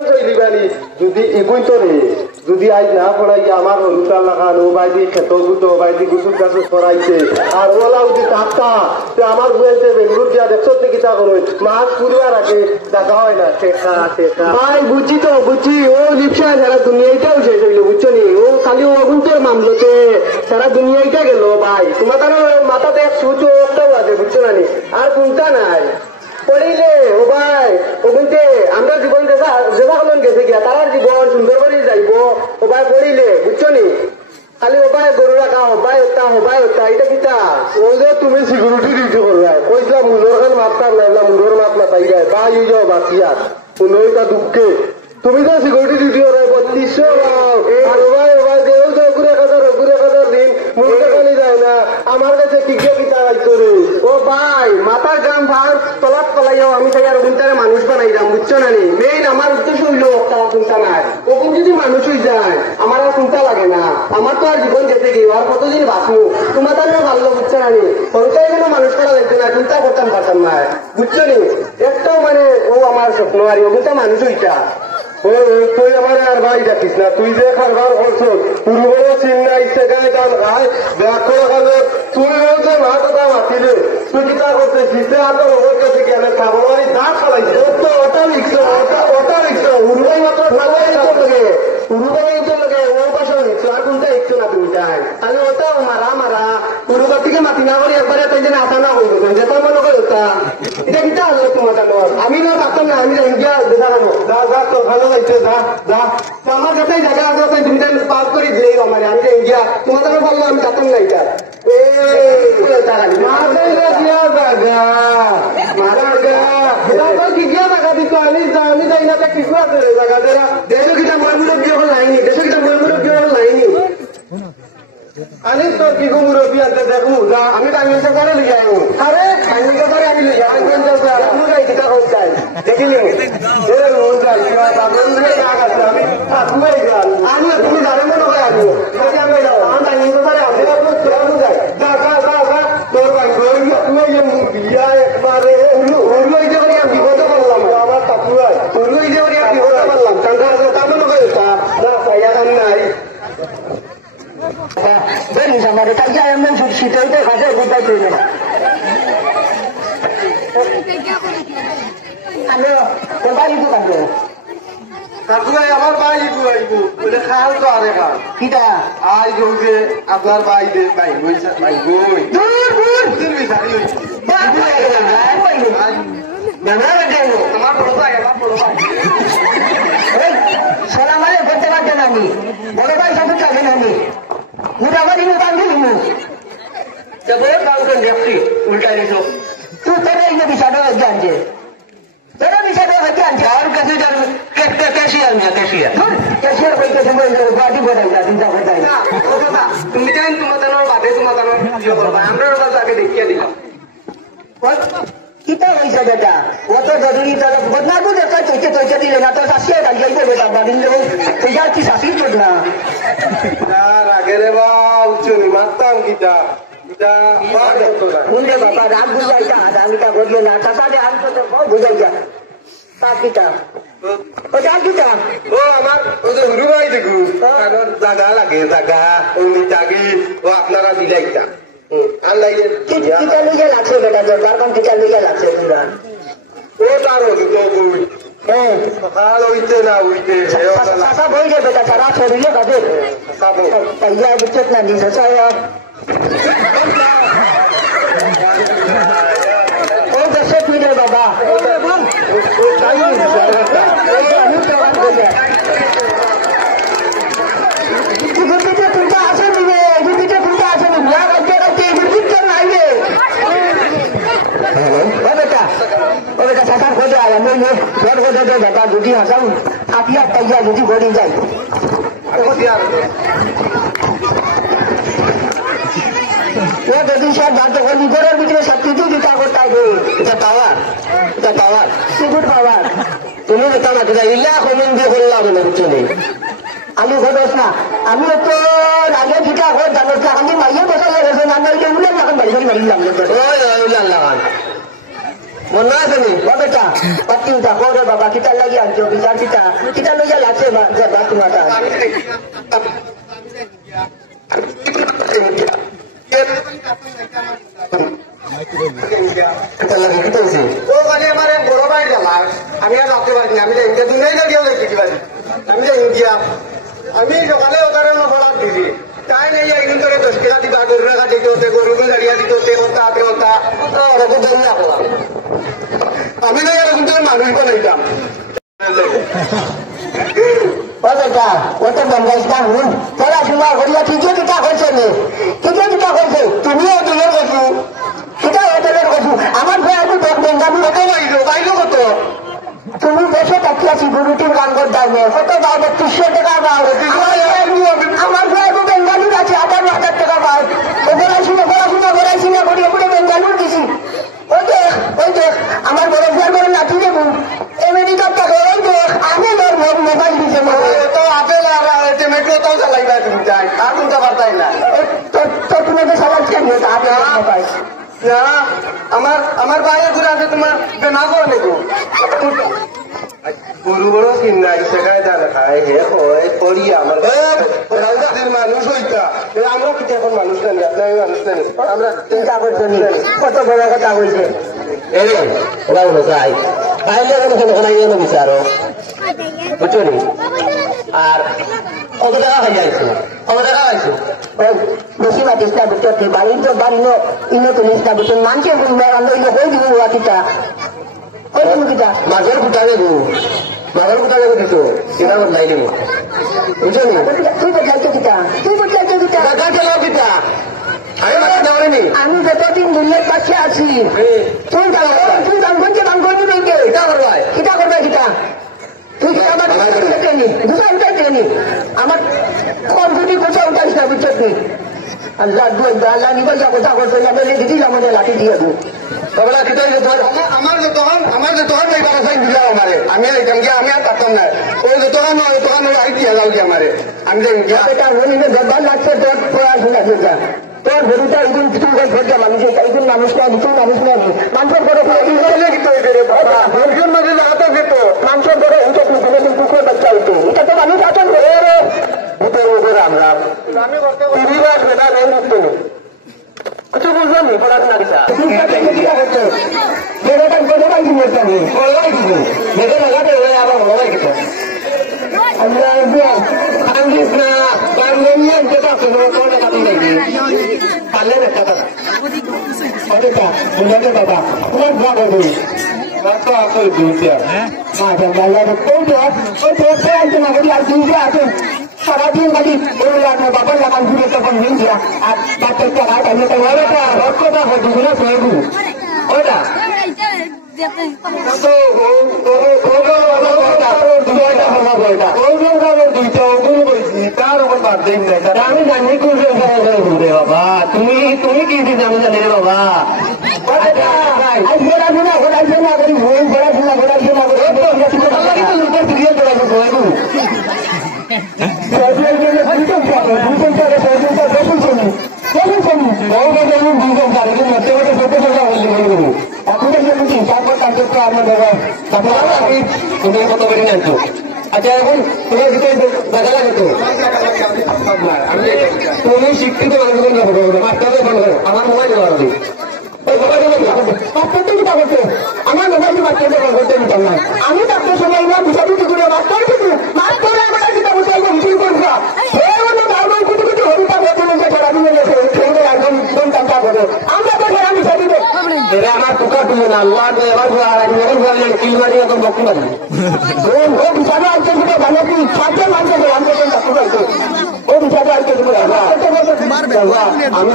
যদি এগুই তো রে যদি আজ না পড়াইয়া আমার হলুদার লাগানো বাইদি খেত গুতো বাইদি গুসুর গাছে পড়াইছে আর ওলা যদি থাকতা আমার বলতে বেঙ্গুর যা দেখছো কিতা করো মাছ পুরিবার আগে দেখা হয় না টেকা টেকা ভাই বুঝছি তো বুঝছি ও রিক্সা সারা দুনিয়াটাও শেষ হইলো বুঝছো নি ও খালি ও অগুন্তের মামলোতে সারা দুনিয়াটা গেল ভাই তোমার তার মাথাতে এক সুচ ওটাও আছে বুঝছো না নি আর কোনটা নাই পড়িলে ও ভাই ওগুনতে আমরা জীবন যেটা হলেন গেছে গিয়া তার জীবন সুন্দর করে যাইব ও ভাই পড়িলে বুঝছো নি খালি ও ভাই গরু রাখা হবাই হতা এটা কিতা ও যে তুমি সিকিউরিটি ডিউটি করবা কইসলা মুলোর খান মাপতাম না মুলোর মাপ না তাই যায় বা ইয়ে যাও বাকিয়ার কোনোটা দুঃখে তুমি তো সিকিউরিটি ডিউটি করে 3200 আর ও ভাই দেও তো ঘুরে কাজার দিন মুখে খালি যায় না আমার কাছে কিকে কিতা আইতো রে ও ভাই মাথার গ্রাম ভার তলাত পলাইও আমি তাই আর ওখানটারে মানুষ বানাইলাম বুঝছো না নি মেইন আমার উদ্দেশ্য হইলো তারা চিন্তা নাই ওখান যদি মানুষ হয়ে যায় আমার আর চিন্তা লাগে না আমার তো আর জীবন যেতে গিয়ে আর কতদিন বাঁচবো তোমার তার ভালো বুঝছো না নি সরকার কেন মানুষ করা লাগছে না চিন্তা করতাম পারতাম না বুঝছো নি একটাও মানে ও আমার স্বপ্ন আর ওখানটা মানুষ হইতা তুই আমার আর ভাই ডাকিস না তুই যে খারবার করছ পূর্ব চিন্তা ইচ্ছে গায়ে দাম খায় ব্যাগ করে খাবে তুই বলছে মা কথা মাতিলে তুই কিতা করতে জিতে আপনার ওর কাছে গেলে খাবো মানে দাঁত খালাইছে ওটা রিক্সা উরুবাই মাত্র খাওয়াই লাগে উরুবাই তো লাগে ওর পাশে রিক্সা আর কোনটা রিক্সা না তুমি তাই তাহলে ওটা মারা উরুবার থেকে মাতি না করে একবারে তাই যেন আসা না হইব যেটা মনে করে ওটা এটা কিতা হলো তোমার আমি না থাকতাম না আমি ইন্ডিয়া দেখা যাবো যা তো ভালো লাগছে যা আমার কাছে জায়গা আছে তুমি পাস করে দিলেই আমার আমি ইন্ডিয়া তোমার তো ভালো আমি থাকতাম না এটা আমি যাই না কিছু আছে জায়গা যারা দেশে কিটা মুরব্বী হল লাইনি দেশে কিটা মুরব্বী হল লাইনি আমি তো কি গো মুরব্বী আছে দেখু যা আমি টাইমিংটা করে লিখে আইবো আরে টাইমিংটা করে আমি লিখে আইবো আপনি যাই কিটা হোক চাই দেখিলি আমি তুমি জানে মনে হয় আসবো আমার টাইমিংটা করে আমি যাই তোর ভাই তুমি বিয়া একবারে বিপদে করলাম আমার কাকুরাই বিপদে করলাম তা মনে করে না পাইয়া কান নাই জানিস আমার কাছে এমন শীতে হইতে খাতে কোথায় তৈরি না আমার বাড়ি আইব বলে খাল তো আরে খাল কিটা আই যে আপনার বাড়িতে ভাই আমার বড় ভাই সালাম আলে করতে পারতেন আমি বড় ভাই সাথে যাবেন আমি মোটামুটি দেখছি উল্টাই দিছো তুই তোরা এই বিষয়টা জানছে তোরা বিষয়টা হচ্ছে আনছে আর কাছে ক্যাশিয়ার বলতেছে বাড়ি বোঝাই না চিন্তা করতাই না তুমি জানেন তোমার বাদে তোমার আমরা আগে দেখিয়ে দিলাম কিতা হয়েছে বেটা অত জরুরি বদনাবু দেখা তৈছে দিলে না তো শাসিয়ে গাড়িয়াই করবে বাড়ির লোক তুই আর কি শাসিয়ে চোট না আগে রে বা উচ্চনি মারতাম কিতা শুনলে বাবা রাগ বুঝাইতা রাগটা বদলে না চাষারে আগ তো বুঝাইয়া তা কিতা ও যা কিতা ও আমার ও যে হুরুবাই দেখু জায়গা লাগে জায়গা অমনি জাগি ও আপনারা দিলাইতা লাগছে বেটা দরকার কম টিচার লিগে লাগছে তোমরা ও তার সকাল হইতে না হইতে বই যে বেটা সারা শরীরে কাজে তাইয়া বুঝছে না দিন ও দর্শক মিলে বাবা যদি হাসান আপিয়া তাইয়া যদি গড়ি যায় যদি সব জানতে পারবি ঘরের ভিতরে সব কিছু দিতে করতে হবে এটা পাওয়ার সিগুড পাওয়ার তুমি যেতাম না ইল্লা কমিন দিয়ে করলাম বুঝছো নেই আমি ঘটস না আমি তো আগে যেটা ঘর জানো আমি মাইয়া বসা গেছে আমি উল্লেখ লাগান বাড়ি বাড়ি লাগান মনে আছে নি বাবাটা পাতি উঠা করে বাবা কিতা লাগি আনছো বিচার কিতা লইয়া লাগছে বা তোমাটা আমি আর রাখতে পারি আমি ইন্ডিয়া দুনিয়ায় গিয়ে আমি ইন্ডিয়া আমি সকালে ওদের ফলাপ দিছি তাই নেই একদিন করে 10 টাকা দিবা গরু রাখা দিতে হতে গরুকে দাঁড়িয়ে দিতে হতে হতা আপে হতা ওরকম জন্য রাখলাম আমি না এরকম করে মানুষ বানাইতাম বাবাটা ওটা বঙ্গাইস্তান হুন পড়াশোনা করিয়া ঠিকই কিতা করছে নে ঠিকই কিতা করছে তুমিও হোটেলের করছো কিতা হোটেলের করছো আমার ভাই আমি বেঙ্গালুরু কত বাইলো কত তুমি দেশে তাকিয়াছি গুরুটির গান করতে কত পাও 300 টাকা পাও আমার ভাই বেঙ্গালুরু আছে 18,000 টাকা পাও পড়াশোনা করাইছি না করিয়া পুরো বেঙ্গালুরু দিছি ওই দেখ আমার বড় ভাই বড় নাতি দেবো আমেরিকার টাকা ওই দেখ আমি তোর মোবাইল দিছে তো আপেল আর টমেটো তো চালাইবা তুমি যাই আর কোনটা পারতাই না তো তুমি তো সালাদ কেন আপেল মোবাইল না আমার বাইরে ঘুরে আছে তোমার না করো নাকি গরু বড় কিনা সেখানে দান খায় হে হয় করি আমার মানুষ হইতা আমরা কিন্তু এখন মানুষ নেই আপনার মানুষ নেই আমরা চিন্তা করছি কত বড় কথা বলছে ওরা হলো চাই তাইলে ওখানে বিচারো বুঝছো নি আর কত টাকা খাই যাইছো কত টাকা খাইছো বেশি মাতিস না বুঝছো বাড়ির তো বাড়ি ইনো তুলিস না বুঝছো মানছে হয়ে দিব রাতিটা হয়ে দিব কিটা মাছের কুটা দেবো মাছের কুটা দেবো দিত কিনা বদলাই দেবো বুঝছো নি তুই বদলাইছো কিটা কিটা আমি মাছ দেওয়ানি আমি যতদিন দুনিয়ার পাশে আছি তুই দাম করছে দাম করবি বলতে কিটা করবাই তুই কি আমার গুছা উঠাইনি আমার কর্মটি গুছা উঠাইস না বুঝছো তুই আল্লাহ আল্লাহ নিবার যা কথা করছো না বলে দিদি আমাদের লাঠি দিয়ে দেবো তবে কিটাই আমার যতক্ষণ এই বাসায় দিলাম আমারে আমি আমি আর পারতাম না ওই যতক্ষণ আই দিয়ে যাও কি আমারে আমি এটা হলিনে ব্যবহার লাগছে তোর পড়াশোনা যেটা তোর গরুটা একদিন ঘটছে মানুষের একদিন মানুষ না দুটো মানুষ না মানুষের বড় মানুষের মাঝে যাওয়া তো যেত মানুষের বড় উঠে কোনোদিন কুকুর বাচ্চা হইতো এটা তো মানুষ আচরণ করে ভিতরে উপরে আমরা তিরিবার সেটা রেল উঠতো কিছু বুঝলাম নি পড়াশোনা দিশা লাগাতে আবার হওয়াই গেছে খান্দিস না যেটা পারলেন একটা কথা বুঝাতে বাবা তোমার ভাগ হবে সারাদিন খালি বাবার লাগান ঘুরে তখন নিয়ে আর বাচ্চার টাকা কথা হচ্ছে না সহগু ওটা আমি জানি ঘুরে বাবা তুমি কি আমি জানি রে বাবা ঘোরাশোনা করি ঘোরাশোনা কত করে আনছো আচ্ছা এখন তোমার ভিতরে দেখা লাগে তো তুমি শিক্ষিত আমার মোবাইল ব্যবহার করি আমার মোবাইল বাচ্চাকে ব্যবহার করতে নিতাম না আমি ডাক্তার সময় না বিচারি করে মাস্টার কিছু মাস্টারে আমার কিতাব মিছিল করবা আমরা তো আমি সাথে আমার টুকা তুমি না আল্লাহ এবার কিলমারি এখন বক্তি পারি ও বিচারে আসছে ভালো কি সাথে মানতে আমি ও বিচারে আসছে আমি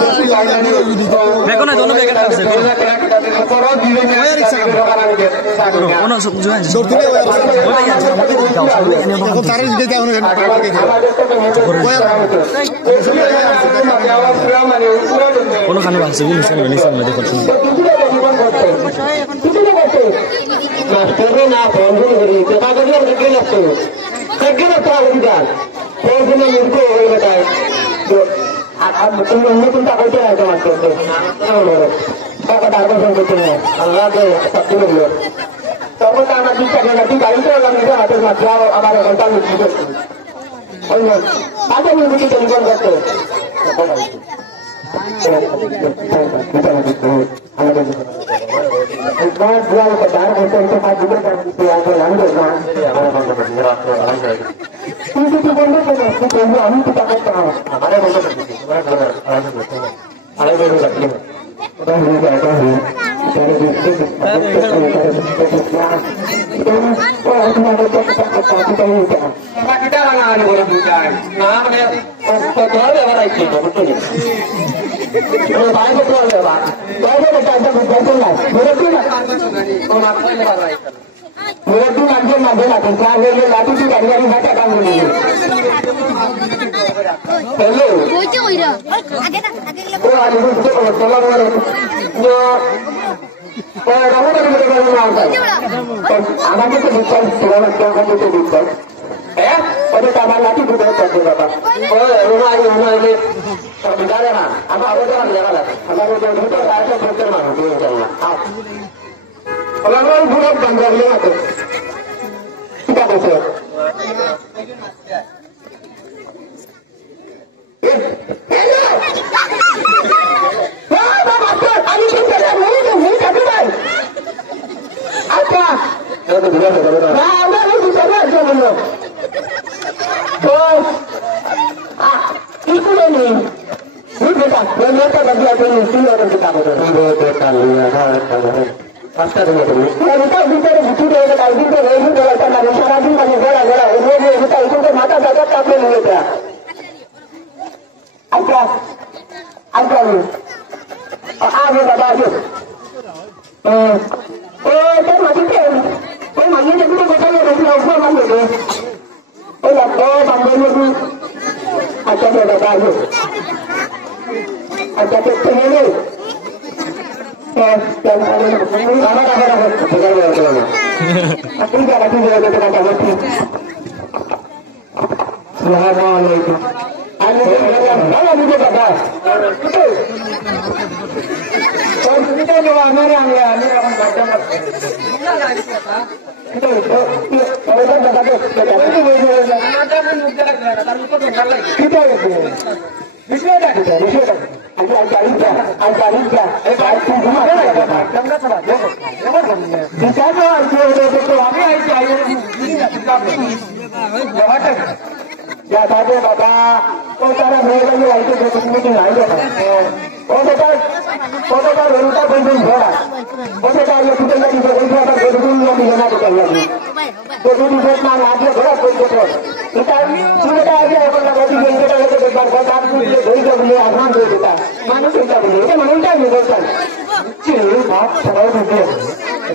দেখো না দোনো বেগে আছে কোনো খানে ভাবছে দেখো না বন্ধু করি কথা করি আমাকে লাগতো কাকে না তা করি দাও প্রয়োজনে মূর্খ হয়ে যায় আর তুমি অন্য চিন্তা করতে হয় তোমার কথা আকর্ষণ করতে হবে আল্লাহকে সত্যি বললো তখন আমার দিক থাকে না তুই গাড়িতে এলাম নিজের হাতের মাত্রা আমার ঘন্টা মিষ্টি করছি তাকে মিষ্টি টেলিফোন করতে আমি তো টাকা আমার मुरब्बी माणसं माझे लागेल त्या वेळेला लाठीची गाडी भाषा काम केली हॅलो আমাকে তো বিশ্বাস ছিল না কেউ তো বিশ্বাস হ্যাঁ ওদের তো আমার লাঠি ফুটে করছে বাবা জানে না আমার ওদের আমার ওদের দুটো রাস্তা করতে মানুষ ওলানো ভুল বন্ধ হলে না তো ঠিক আছে আচ্ছা স্কুলে নেই বেটা বদলা ভিতরে ভিতরে একদিন তো রোজ সারাদিন মানে গোড়া গোড়া মাথা জায়গা কাপড়ে নিয়ে যা আচ্ছা আচ্ছা আগে বাবা আগে তোর মাটিতে ওই মাইয়ে যেগুলো কোথায় রয়েছে ওপর মাইয়ে ওই লাগবে বান্ধব আচ্ছা বাবা আগে আচ্ছা তো নেই বাবা ও তারা মেয়েগুলো আইতে মিটিং আইল ওটা রোটা বলবেন ঘোড়া ওটা ছুটে যাবি ওইটা আবার গরুগুলো নিয়ে না কোথায় যাবি গরুগুলি না আগে ঘোড়া করতে এটা চুলেটা আগে এখন লাগাচ্ছি এটা হতে দেখবার তার চুলে ধরে যাবলে আহ্বান করে দিতা মানুষ এটা বলে এটা মানুষটা আমি বলতাম ভাব সবাই বুঝে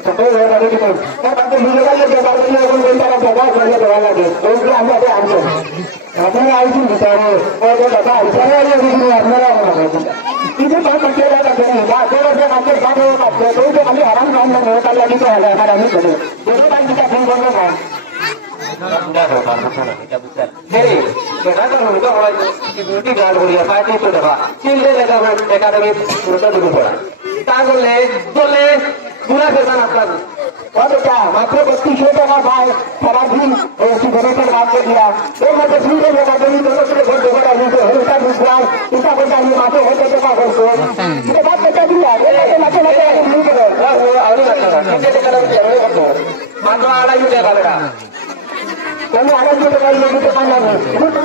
ছোটই হয়ে যাবে কিন্তু তারপরে নিজে গেলে ব্যাপার নিয়ে এখন বলতারা ব্যবহার করে দেওয়া লাগে ওইগুলো আমি আগে আনবো আপনারা আইসুন বিচারে ওই দাদা বিচারে আপনারা কিন্তু বাস করতে লাগবে না তোরা যে কাছে যাবে কাছে ওই যে আমি আরাম কাম না তার লাগি তো হবে আর আমি বলি ওই বাই দিটা ফোন করব না তাহলে বলে পুরা বেতন আপনার মাত্র 3200 টাকা পায় সারাদিন গণেশের বাদ দিয়া ওর মধ্যে সুন্দর টাকা জমি আমি মাসে হতে টাকা করছো এটা বাদ টাকা দিয়া মাসে মাসে মাত্র 250 টাকা বেটা তুমি 250 টাকা দিতে পারলাম তুমি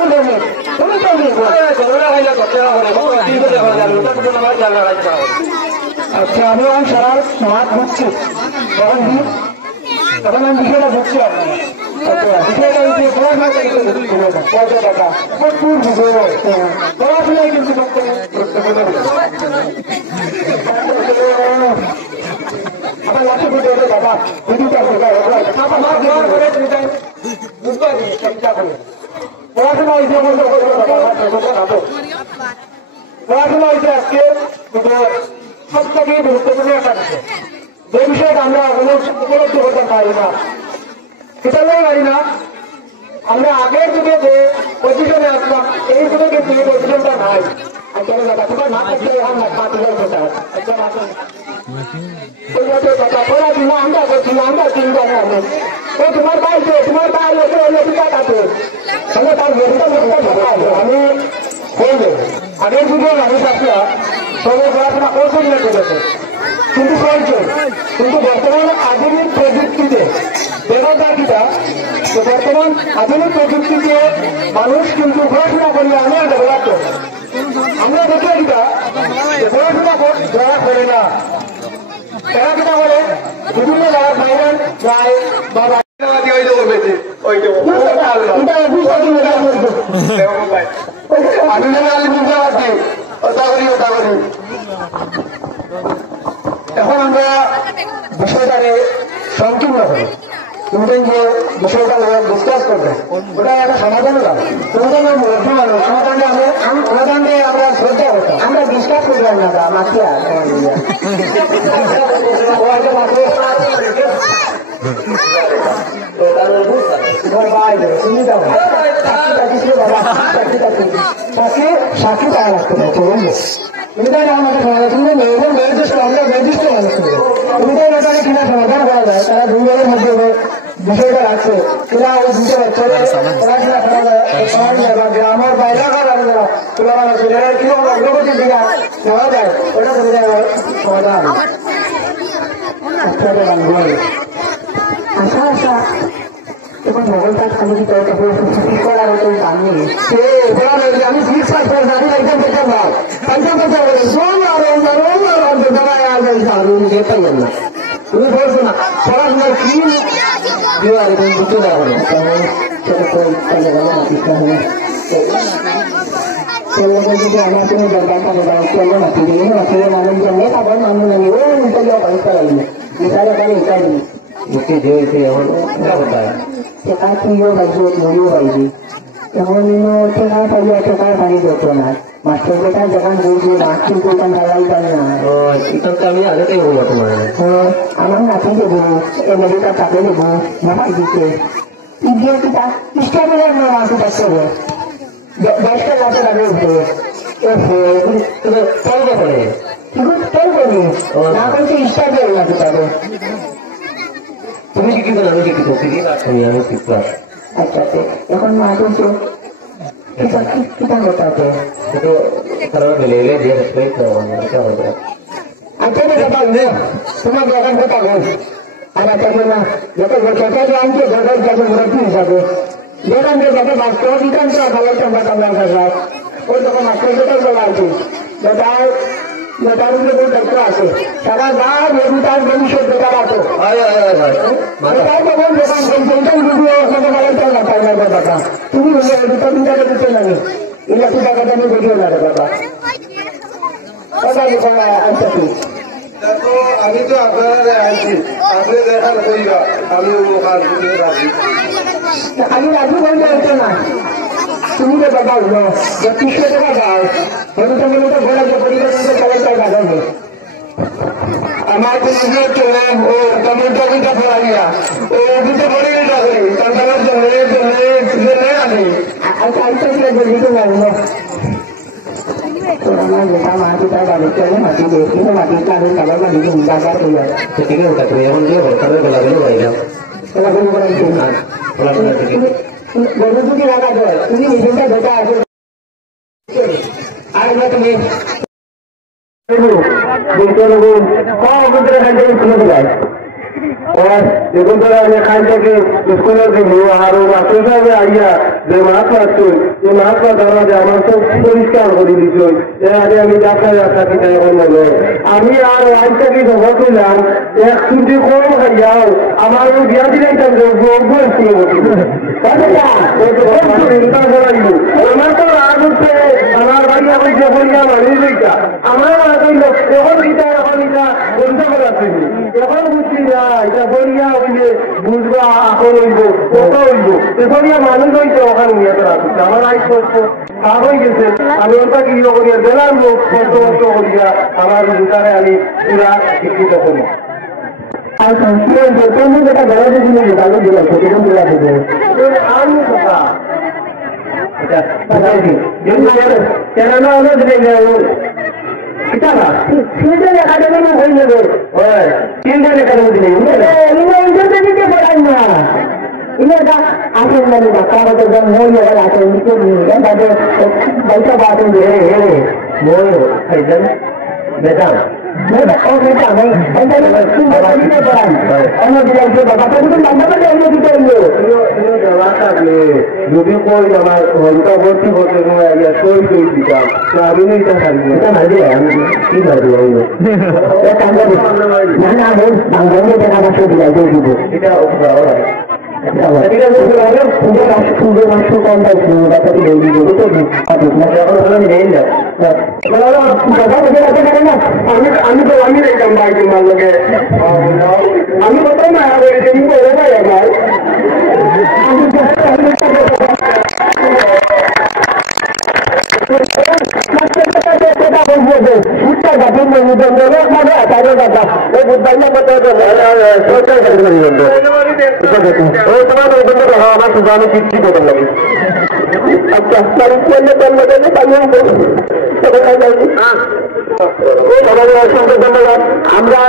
আচ্ছা আমি এখন সারা মাঠ বুঝছি তখন আমি বিষয়টা বুঝছি আপনার বিষয়টা হচ্ছে কত টাকা প্রচুর পড়াশোনায় কিন্তু আমার লাঠি ফুটে হবে দাদা পড়াশোনা হয়েছে পড়াশোনা হয়েছে আজকে সব থেকে গুরুত্বপূর্ণ একটা বিষয় যে বিষয়টা আমরা উপলব্ধি করতে পারি না সেটা পারি না আমরা আগের যুগে যে পজিশনে আসলাম এই যুগে কিন্তু এই পজিশনটা নাই আর কেন দাদা তোমার না থাকলে এখন না 5,000 কোথায় ওই মতো কথা পড়া দিন আমরা করছি আমরা চিন্তা নেই ও তোমার বাইরে এসে হলে পিতা কাছে সঙ্গে তার বেশিটা আমি বলবো আগের যুগের মানুষ আসলা সবাই পড়াশোনা করছেন না করেছে কিন্তু চলছে কিন্তু বর্তমান আধুনিক প্রযুক্তিতে বেরোজগারিটা বর্তমান আধুনিক প্রযুক্তিতে মানুষ কিন্তু পড়াশোনা করিয়ে আমি ডেভেলপ করবো আমরা দেখি এটা পড়াশোনা যারা করে না তারা কিনা করে বিভিন্ন জায়গার বাইরে যায় বা আমি বুঝতে পারছি ওটা করি এখন আমরা বিষয়টাকে সংকীর্ণ করি তুমি যে বিষয়টা ডিসকাস করবে ওটা একটা সমাধান সমাধানটা আমরা শ্রদ্ধা করতাম আমরা ডিসকাস করলাম না মাতিয়া সাক্ষী পাওয়া লাগতে সমাধান করা যায় তারা দুজনের মধ্যে বিষয়টা রাখছে কিনা ওই দুটো পড়াশোনা করা যায় বা গ্রামের বাইরে ছেলেরা কিরকম অগ্রগতির দিকে নেওয়া যায় ওটা সমাধান আচ্ছা আচ্ছা এখন মোবাইল কাজ খালি কি করার মতো জানি আমি শিক্ষা একদম পেতাম না একদম পেতে পাইলাম না তুমি বলছো না পড়াশোনার কি বুঝতে দেওয়া হলো ছেলেকে যদি আমার কোনো দরকারটা চললো না ফিরে গেলে না ফিরে মানুষ জন্মে তারপর মানুষ জানি ও উল্টালে অবস্থা লাগবে বিচার এখানে এটাই নেই টেকা তুইও পাইছি তুইও পাইছি এখন টেকা পাইলে টেকা পানি দেখতো না মাস্টার বেটা যেখান বলছি মাছ কিন্তু ওখান দাঁড়াই পাই না আমি আগেতেই বলবো তোমার আমার নাতি দেবো আমেরিকা তাকে দেবো মাটি দিতে ইন্ডিয়া কিটা ইস্টাবেলের মাটি থাকতে হবে 10টা গাছের আগে উঠবে চলবে করে না করছে ইস্টাবেল নাকি তাদের তুমি শিক্ষিত আমি শিক্ষিত আমি শিক্ষিত আচ্ছা এখন মা বলছে কিটা কথা হবে আচ্ছা তোমার দোকান কথা বল আর তাকে না যত ছোটাকে আনছে দোকান কাছে মুরব্বী হিসাবে দোকান যে যাতে বাস্তব বিধান তো ভালো চম্বা চম্বা থাকবে ওই তখন মাস্টার বেটার বলা আছে তার উপরে বহু দায়িত্ব আছে তারা যা বেবি তার ভবিষ্যৎ বেটার আছে তুমি দুটো দিনটাকে দিতে লাগে ইলেকট্রিক টাকাটা আমি বেরিয়ে যাবে বাবা আচ্ছা ঠিক আমি তো আপনারা আইছি আপনি দেখার কইবা আমি আমি রাজু বলতে হচ্ছে না তুমি তো বাবা হলো যে 300 টাকা দাও হয়তো তো বলে তো ঘোরা যে পরিবেশ সবাই টাকা দেবে আমার তো নিজের চলে ও টমেটো কিটা ফলাইয়া ও দুটো বড়ি কিটা করি তার জন্য আমি আচ্ছা আচ্ছা বলতে পারবো আমার বেটা মাটি তার বাড়ি চলে মাটি দেখি মাটি তাদের কাবার মাটি বাজার হয়ে যায় ঠিক আছে এখন দিয়ে ভর্তাদের বেলা বেলা হয়ে যাও বড় যদি রাখা যায় তুমি নিজেটা বেটা আছে আর তুমি और देखो तो खाई के स्कूल के আর মাস্টার আইয়া যে মহাত্মা আসছেন এই মহাত্মা দ্বারা যে আমার সব পরিষ্কার করে দিচ্ছ এর আগে আমি যাত্রা কি আমি আর আইটাকে খবর করলাম 1 ফুটি কম খাইয়াও আমার ওই বিয়া দিলাইতাম যে আমার তো রাগ উঠছে আমার ভাই আমি যখন মানিয়ে দিতা আমার রাগ হইল এখন গীতা এখন এটা বন্ধ করে আসেনি এখন বুঝছি না এটা বলিয়া হইলে বুঝবা এখন হইব কত হইব এখনই মানুষ হইতে ওখানে নিয়ে রাখছে আমার আই কষ্ট কাজ হয়ে গেছে আমি ওটা কি করিয়া গেলাম লোক কষ্ট কষ্ট করিয়া আমার ভিতরে আমি পুরা শিক্ষিত করি আর সংস্কৃতি যেটা বড় দিন ভালো দিল ছোট দিলা দেবে আমি কথা কেন না কিতা না চিলড্রেন একাডেমি হই যাবে ওই চিলড্রেন একাডেমি দিলে ইনে ইন্টারভিউ দিতে পারাই না ইনে দা আসেন মানে বাচ্চারা তো জন মই এর আছে নিতে নিয়ে বাদে বাইটা বাদে মই খাইছেন বেদাম मैं बताऊं मैं क्या मैं ऐसा नहीं तुम बता दीजिए बड़ा अन्य जिला के बाबा तो तुम नंबर पर लेने की चाहिए ये दवा का ले যদি कोई আমার হলটা ভর্তি হতে হয় या कोई कोई দিতা তো আমি नहीं था খালি এটা মারি আমি কি মারি ये काम कर ना ना वो अंगों में ना बच्चे दिलाई दे दीजिए এটা ওরা এটা বলতে হবে পুরো রাষ্ট্র কন্টাক্ট নিয়ে বাচ্চা দিয়ে দিবে তো আপনি এখন হলো নেই না আমি দেখলাম ভাই তোমার লোকে আমি বলতাম না ভাই আমার আমি কিচ্ছু করতে লাগে আচ্ছা সবাই অসংখ্য ধন্যবাদ আমরা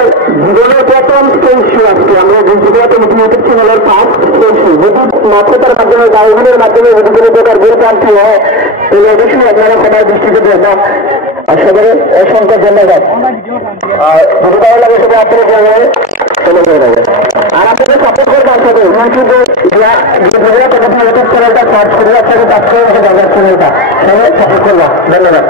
জীবনের প্রথম স্টেজ আজকে আমরা গুজরাট মুখ্যমন্ত্রী চ্যানেলের ফার্স্ট স্টেজ মাতৃতার মাধ্যমে গাইগুলোর মাধ্যমে বিভিন্ন প্রকার ভুল প্রান্তি হয় এই অবশ্যই আপনারা সবাই দৃষ্টিতে দেবেন আর সবাই অসংখ্য ধন্যবাদ আর যদি ভালো লাগে সেটা আপনারা জানাবেন আর আপনাদের সাপোর্ট করতে আসবে ইউটিউবে গুজরাট চ্যানেলটা সার্চ করে আপনাদের কাজ করে চ্যানেলটা সবাই সাপোর্ট করবা ধন্যবাদ